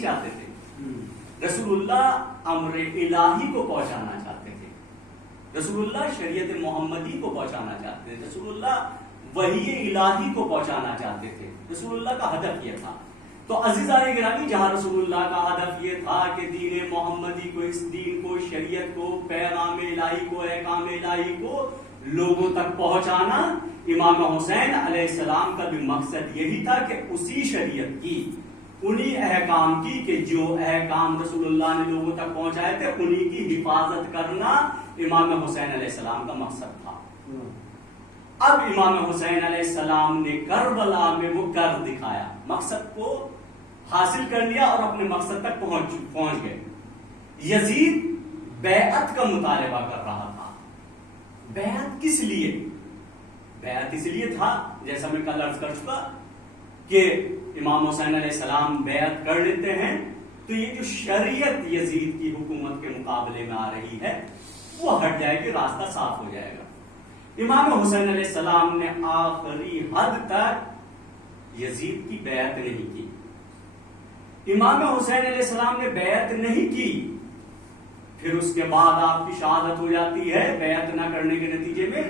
نہیں چاہتے تھے، رسول اللہ امر الہی کو پہنچانا چاہتے تھے، رسول اللہ شریعت محمدی کو پہنچانا چاہتے تھے، رسول اللہ وحی الہی کو پہنچانا چاہتے تھے، رسول اللہ کا ہدف یہ تھا۔ تو عزیزان گرامی، جہاں رسول اللہ کا ہدف یہ تھا کہ دین محمدی کو، اس دین کو، شریعت کو، پیغام الہی کو، احکام الہی کو لوگوں تک پہنچانا، امام حسین علیہ السلام کا بھی مقصد یہی تھا کہ اسی شریعت کی، انہی احکام کی کہ جو احکام رسول اللہ نے لوگوں تک پہنچائے تھے، انہی کی حفاظت کرنا امام حسین علیہ السلام کا مقصد تھا۔ اب امام حسین علیہ السلام نے کربلا میں وہ کر دکھایا، مقصد کو حاصل کر لیا اور اپنے مقصد تک پہنچ گئے۔ یزید بیعت کا مطالبہ کر رہا تھا۔ بیعت کس لیے؟ بیعت اس لیے تھا، جیسا میں کل عرض کر چکا، کہ امام حسین علیہ السلام بیعت کر لیتے ہیں تو یہ جو شریعت یزید کی حکومت کے مقابلے میں آ رہی ہے وہ ہٹ جائے گی، راستہ صاف ہو جائے گا۔ امام حسین علیہ السلام نے آخری حد تک یزید کی بیعت نہیں کی۔ امام حسین علیہ السلام نے بیعت نہیں کی، پھر اس کے بعد آپ کی شہادت ہو جاتی ہے بیعت نہ کرنے کے نتیجے میں،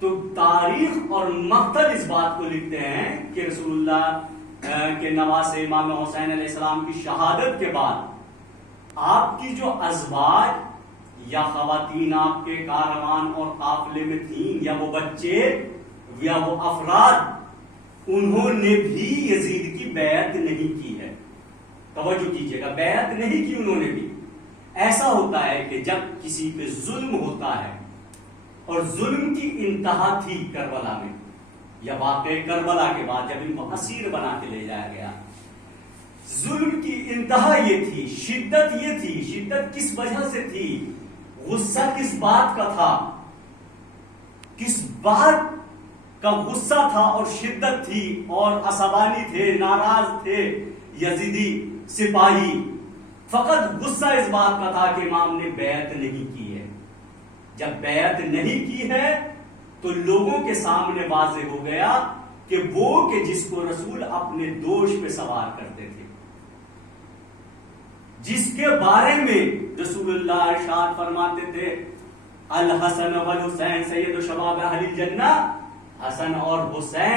تو تاریخ اور مقتل اس بات کو لکھتے ہیں کہ رسول اللہ کے نواسے امام حسین علیہ السلام کی شہادت کے بعد آپ کی جو ازواج یا خواتین آپ کے کاروان اور قافلے میں تھیں، یا وہ بچے یا وہ افراد، انہوں نے بھی یزید کی بیعت نہیں کی ہے۔ توجہ کیجئے گا، بیعت نہیں کی انہوں نے بھی۔ ایسا ہوتا ہے کہ جب کسی پہ ظلم ہوتا ہے، اور ظلم کی انتہا تھی کربلا میں، یا واقع کربلا کے بعد جب ان کو اسیر بنا کے لے جایا گیا، ظلم کی انتہا یہ تھی، شدت یہ تھی۔ شدت کس وجہ سے تھی؟ غصہ کس بات کا تھا؟ کس بات کا غصہ تھا اور شدت تھی، اور عصبانی تھے، ناراض تھے یزیدی سپاہی؟ فقط غصہ اس بات کا تھا کہ امام نے بیعت نہیں کی ہے۔ جب بیعت نہیں کی ہے تو لوگوں کے سامنے واضح ہو گیا کہ وہ کہ جس کو رسول اپنے دوش پہ سوار کرتے تھے، جس کے بارے میں رسول اللہ ارشاد فرماتے تھے الحسن والحسین سید شباب اہل الجنہ، حسن اور حسین